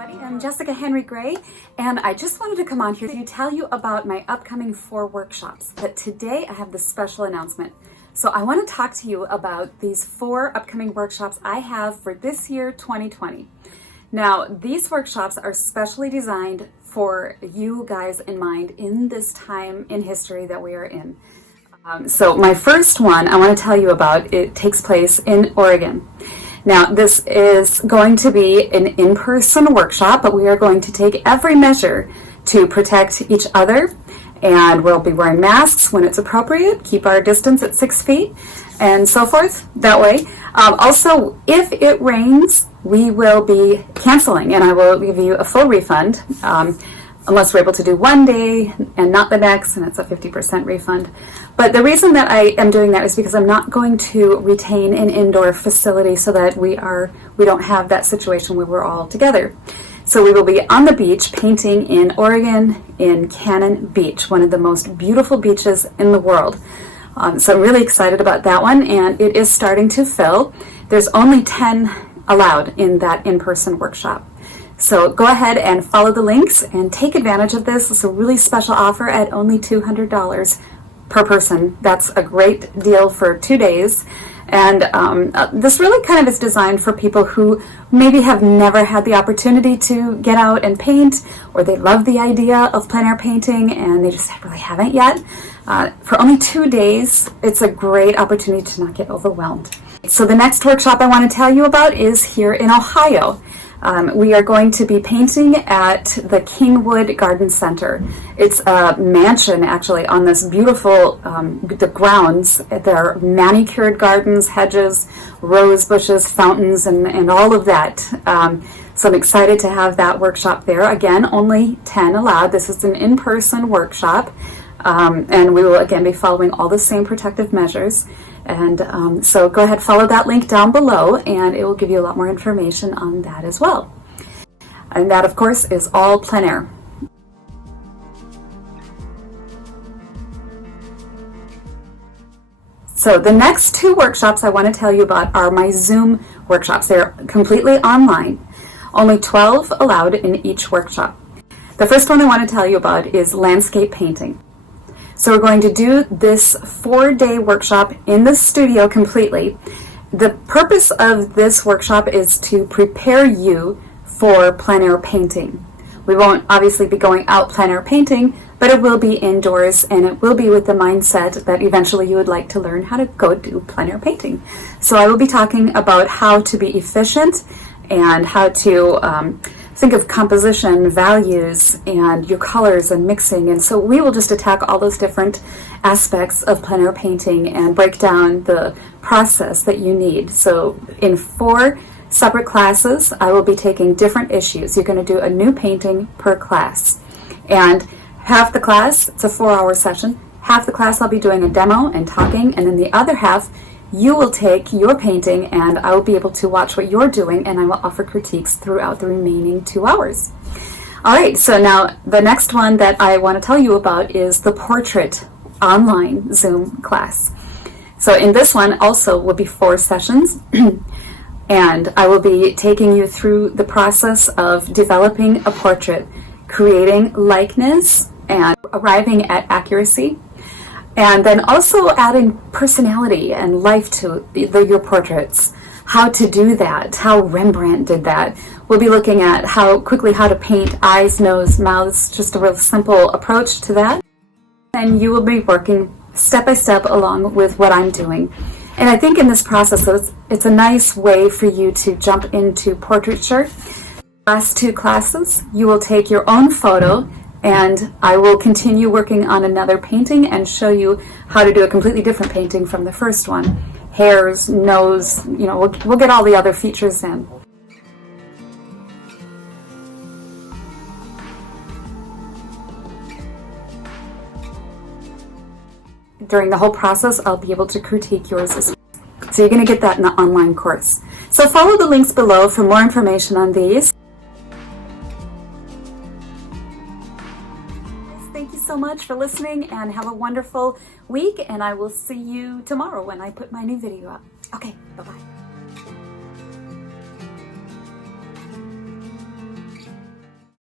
everybody. I'm Jessica Henry Gray, and I just wanted to come on here to tell you about my upcoming 4 workshops. But today I have this special announcement. So I want to talk to you about these 4 upcoming workshops I have for this year, 2020. Now, these workshops are specially designed for you guys in mind in this time in history that we are in. So my first one I want to tell you about, it takes place in Oregon. Now, this is going to be an in-person workshop, but we are going to take every measure to protect each other, and we'll be wearing masks when it's appropriate, keep our distance at 6 feet, and so forth that way. Also, if it rains, we will be canceling, and I will give you a full refund, unless we're able to do one day and not the next, and it's a 50% refund. But the reason that I am doing that is because I'm not going to retain an indoor facility so that we don't have that situation where we're all together. So we will be on the beach painting in Oregon, in Cannon Beach, one of the most beautiful beaches in the world. So I'm really excited about that one, and it is starting to fill. There's only 10 allowed in that in-person workshop. So go ahead and follow the links and take advantage of this. It's a really special offer at only $200 per person. That's a great deal for 2 days. And this really kind of is designed for people who maybe have never had the opportunity to get out and paint, or they love the idea of plein air painting and they just really haven't yet. For only 2 days, it's a great opportunity to not get overwhelmed. So the next workshop I want to tell you about is here in Ohio. We are going to be painting at the Kingwood Garden Center. It's a mansion, actually, on this beautiful, the grounds. There are manicured gardens, hedges, rose bushes, fountains, and all of that. So I'm excited to have that workshop there. Again, only 10 allowed. This is an in-person workshop, and we will, again, be following all the same protective measures. And so go ahead, follow that link down below, and it will give you a lot more information on that as well. And that, of course, is all plein air. So the next 2 workshops I want to tell you about are my Zoom workshops. They're completely online. Only 12 allowed in each workshop. The first one I want to tell you about is landscape painting. So we're going to do this 4-day workshop in the studio completely. The purpose of this workshop is to prepare you for plein air painting. We won't obviously be going out plein air painting, but it will be indoors, and it will be with the mindset that eventually you would like to learn how to go do plein air painting. So I will be talking about how to be efficient and how to think of composition, values, and your colors and mixing. And so we will just attack all those different aspects of plein air painting and break down the process that you need. So in 4 separate classes, I will be taking different issues. You're going to do a new painting per class. And half the class, it's a 4-hour session, half the class I'll be doing a demo and talking, and then the other half you will take your painting and I will be able to watch what you're doing, and I will offer critiques throughout the remaining 2 hours. All right, so now the next one that I want to tell you about is the Portrait online Zoom class. So in this one also will be 4 sessions, and I will be taking you through the process of developing a portrait, creating likeness, and arriving at accuracy. And then also adding personality and life to your portraits. How to do that, how Rembrandt did that. We'll be looking at how to paint eyes, nose, mouths, just a real simple approach to that. And you will be working step by step along with what I'm doing. And I think in this process, it's a nice way for you to jump into portraiture. Last 2 classes, you will take your own photo, and I will continue working on another painting and show you how to do a completely different painting from the first one. Hairs, nose, we'll get all the other features in. During the whole process, I'll be able to critique yours as well. So you're going to get that in the online course. So follow the links below for more information on these. Thank you so much for listening, and have a wonderful week, and I will see you tomorrow when I put my new video up. Okay, bye-bye.